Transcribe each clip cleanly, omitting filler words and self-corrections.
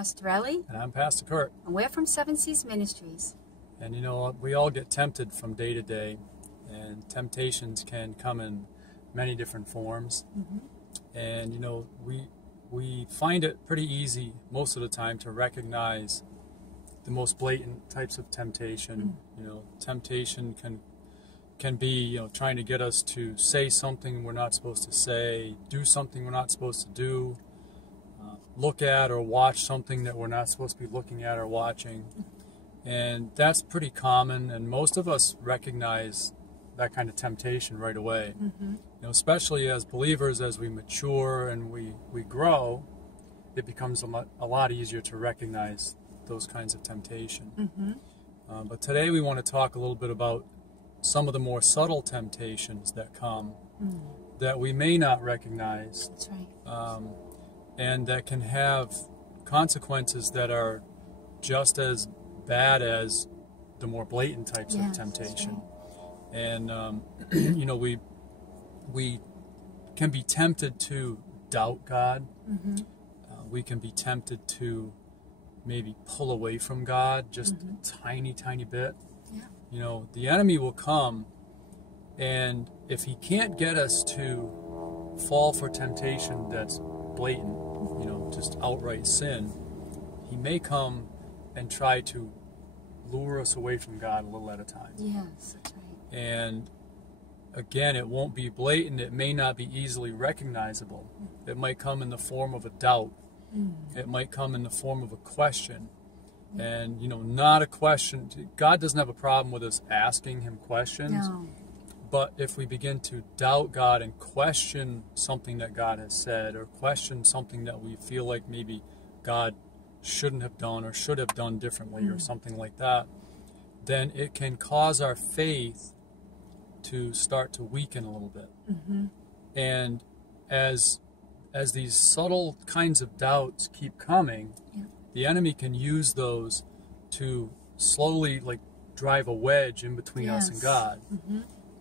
Pastor Ellie. And I'm Pastor Curt. And we're from Seven Seas Ministries. And you know, we all get tempted from day to day, and temptations can come in many different forms. And you know, we find it pretty easy most of the time to recognize the most blatant types of temptation. You know, temptation can be, you know, trying to get us to say something we're not supposed to say, do something we're not supposed to do, look at or watch something that we're not supposed to be looking at or watching. And that's pretty common, and most of us recognize that kind of temptation right away. You know, especially as believers, as we mature and we grow, it becomes a lot easier to recognize those kinds of temptation. But today we want to talk a little bit about some of the more subtle temptations that come that we may not recognize. That's right. And that can have consequences that are just as bad as the more blatant types of temptation. And you know, we can be tempted to doubt God. We can be tempted to maybe pull away from God just a tiny bit. You know, the enemy will come, and if he can't get us to fall for temptation that's blatant, you know, just outright sin, he may come and try to lure us away from God a little at a time. Yes, that's right. And again, it won't be blatant. It may not be easily recognizable. It might come in the form of a doubt. It might come in the form of a question. And, you know, not a question. God doesn't have a problem with us asking him questions. No. But if we begin to doubt God and question something that God has said, or question something that we feel like maybe God shouldn't have done or should have done differently or something like that, then it can cause our faith to start to weaken a little bit. And as these subtle kinds of doubts keep coming, the enemy can use those to slowly, like, drive a wedge in between us and God.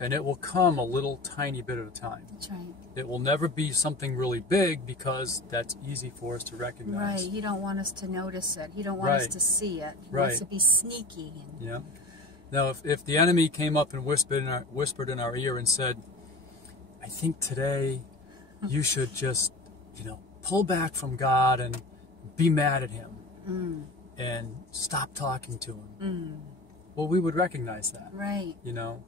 And it will come a little tiny bit at a time. That's right. It will never be something really big, because that's easy for us to recognize. Right. You don't want us to notice it. You don't want us to see it. You want us to be sneaky. Yeah. Now, if the enemy came up and whispered in our ear and said, "I think today you should just, you know, pull back from God and be mad at him and stop talking to him," well, we would recognize that. Right. You know?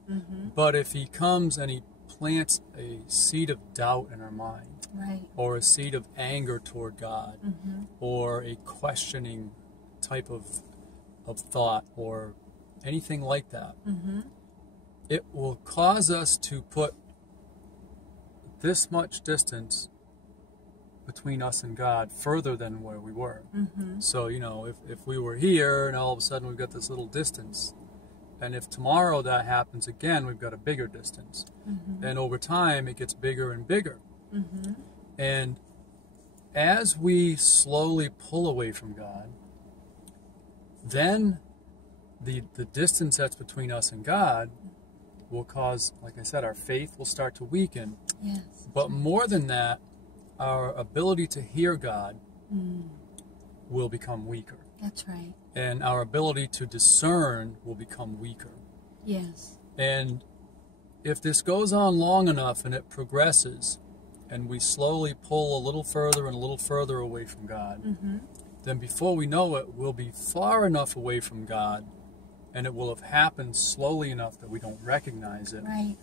But if he comes and he plants a seed of doubt in our mind, or a seed of anger toward God, or a questioning type of thought, or anything like that, it will cause us to put this much distance between us and God, further than where we were. So, you know, if we were here and all of a sudden we've got this little distance, and if tomorrow that happens again, we've got a bigger distance. And over time it gets bigger and bigger. And as we slowly pull away from God, then the distance that's between us and God will cause, like I said, our faith will start to weaken. But more than that, our ability to hear God will become weaker. That's right. And our ability to discern will become weaker. Yes. And if this goes on long enough and it progresses, and we slowly pull a little further and a little further away from God, then before we know it, we'll be far enough away from God, and it will have happened slowly enough that we don't recognize it. Right.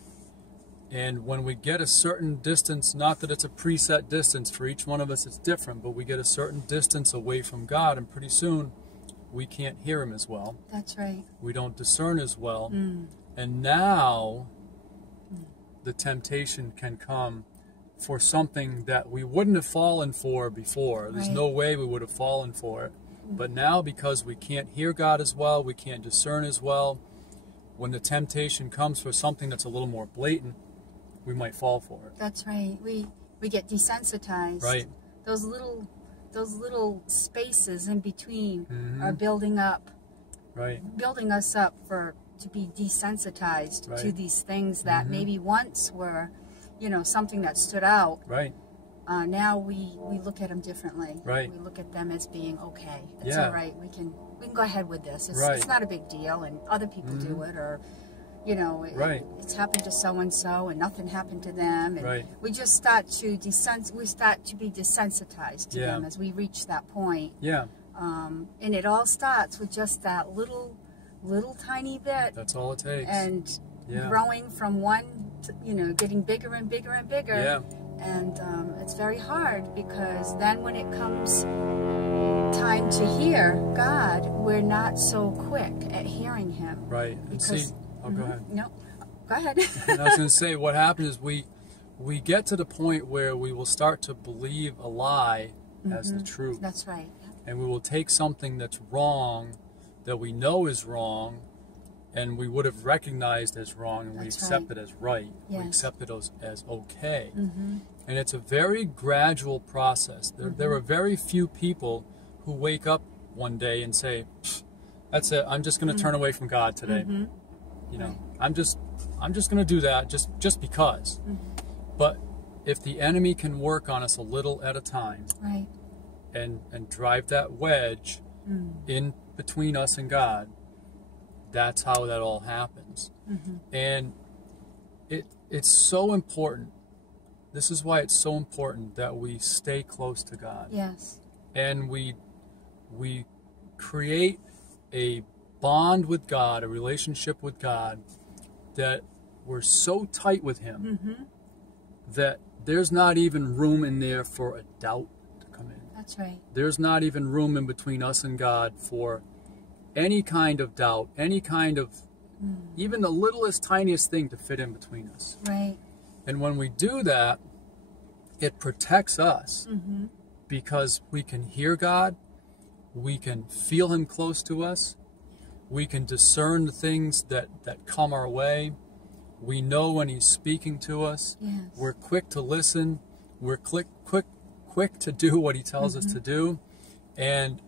And when we get a certain distance, not that it's a preset distance, for each one of us it's different, but we get a certain distance away from God, and pretty soon we can't hear him as well. That's right. We don't discern as well. And now the temptation can come for something that we wouldn't have fallen for before. There's no way we would have fallen for it. But now, because we can't hear God as well, we can't discern as well, when the temptation comes for something that's a little more blatant, we might fall for it. That's right. We get desensitized. Right. Those little spaces in between are building us up to be desensitized to these things that maybe once were, you know, something that stood out. Right. now we look at them differently. Right. We look at them as being okay. It's Yeah. all right. We can go ahead with this. It's, Right. it's not a big deal, and other people do it, or Right. it's happened to so and so, and nothing happened to them. And Right. we just start to be desensitized to Yeah. them as we reach that point. Yeah. And it all starts with just that little tiny bit. That's all it takes. And Yeah. growing from one to, getting bigger and bigger and bigger. Yeah. And it's very hard, because then when it comes time to hear God, we're not so quick at hearing Him. Right. And Because, see, go ahead. No, go ahead. And I was going to say, what happens is we get to the point where we will start to believe a lie as the truth. That's right. And we will take something that's wrong, that we know is wrong, and we would have recognized as wrong, and we That's accept right. it as right. Yes. We accept it as okay. Mm-hmm. And it's a very gradual process. There are very few people who wake up one day and say, "That's it. I'm just going to turn away from God today." Mm-hmm. Right. I'm just going to do that just because. Mm-hmm. But if the enemy can work on us a little at a time, Right. and drive that wedge in between us and God, that's how that all happens. Mm-hmm. And it's so important. This is why it's so important that we stay close to God. Yes. And we create a bond with God, a relationship with God, that we're so tight with Him that there's not even room in there for a doubt to come in. That's right. There's not even room in between us and God for any kind of doubt, any kind of, even the littlest, tiniest thing to fit in between us. Right. And when we do that, it protects us because we can hear God, we can feel Him close to us, we can discern the things that come our way, we know when He's speaking to us, Yes. we're quick to listen, we're quick to do what He tells us to do, and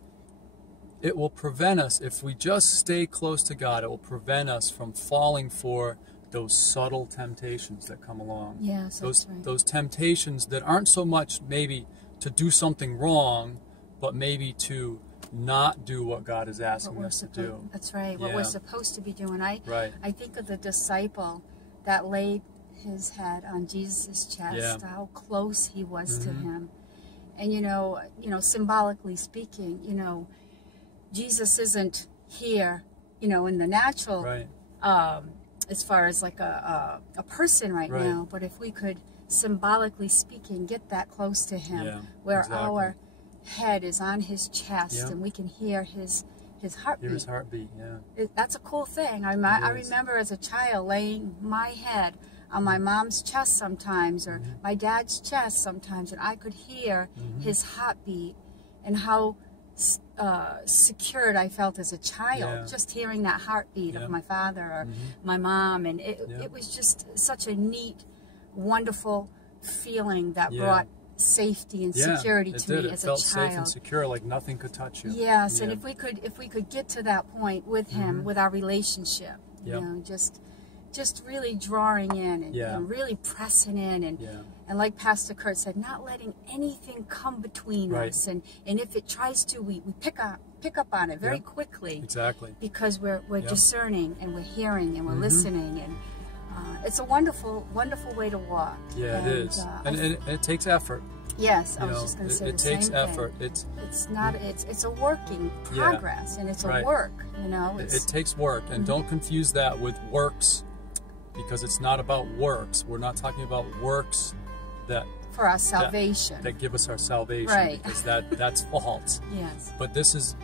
it will prevent us, if we just stay close to God, it will prevent us from falling for those subtle temptations that come along. Yes, that's right. Those temptations that aren't so much maybe to do something wrong, but maybe to not do what God is asking us to do. That's right. What we're supposed to be doing. I think of the disciple that laid his head on Jesus' chest, how close he was to Him. And symbolically speaking, Jesus isn't here, in the natural, as far as like a person right now, but if we could, symbolically speaking, get that close to Him, where our head is on His chest and we can hear His heartbeat. Hear His heartbeat, That's a cool thing. I remember as a child laying my head on my mom's chest sometimes, or my dad's chest sometimes, and I could hear his heartbeat, and how secured I felt as a child, just hearing that heartbeat of my father or my mom, and it was just such a neat, wonderful feeling that brought safety and security to me as a child. It felt safe and secure, like nothing could touch you. Yes, and if we could get to that point with Him, with our relationship, just really drawing in and really pressing in, and like Pastor Curt said, not letting anything come between us, and if it tries to, we pick up on it very quickly. Exactly. Because we're discerning, and we're hearing, and we're listening, and it's a wonderful, wonderful way to walk. Yeah, it is. And it takes effort. Yes, I was just going to say the same thing. It takes effort. It's a working progress, and it's a work. It takes work, and don't confuse that with works, because it's not about works. We're not talking about works that for our salvation that give us our salvation, because that's false. Yes. But this is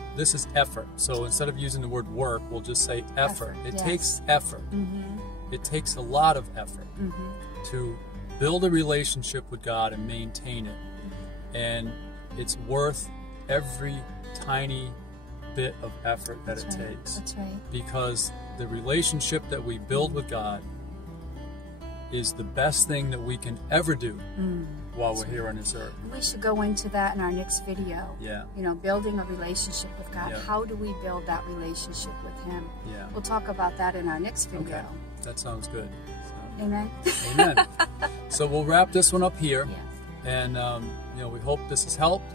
effort. So instead of using the word work, we'll just say effort. It takes effort. It takes a lot of effort to build a relationship with God and maintain it. And it's worth every tiny bit of effort that it takes. That's right. Because the relationship that we build with God is the best thing that we can ever do while we're here on this earth. We should go into that in our next video. Yeah. Building a relationship with God. Yeah. How do we build that relationship with Him? Yeah. We'll talk about that in our next video. Okay. That sounds good. Amen. Amen. So we'll wrap this one up here. Yes. And you know, we hope this has helped,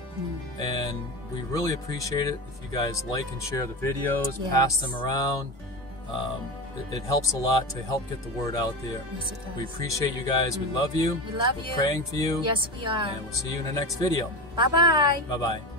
and we really appreciate it if you guys like and share the videos, pass them around. It helps a lot to help get the word out there. Yes, it does. We appreciate you guys. We love you. We love you. We're praying for you. Yes, we are. And we'll see you in the next video. Bye-bye. Bye-bye.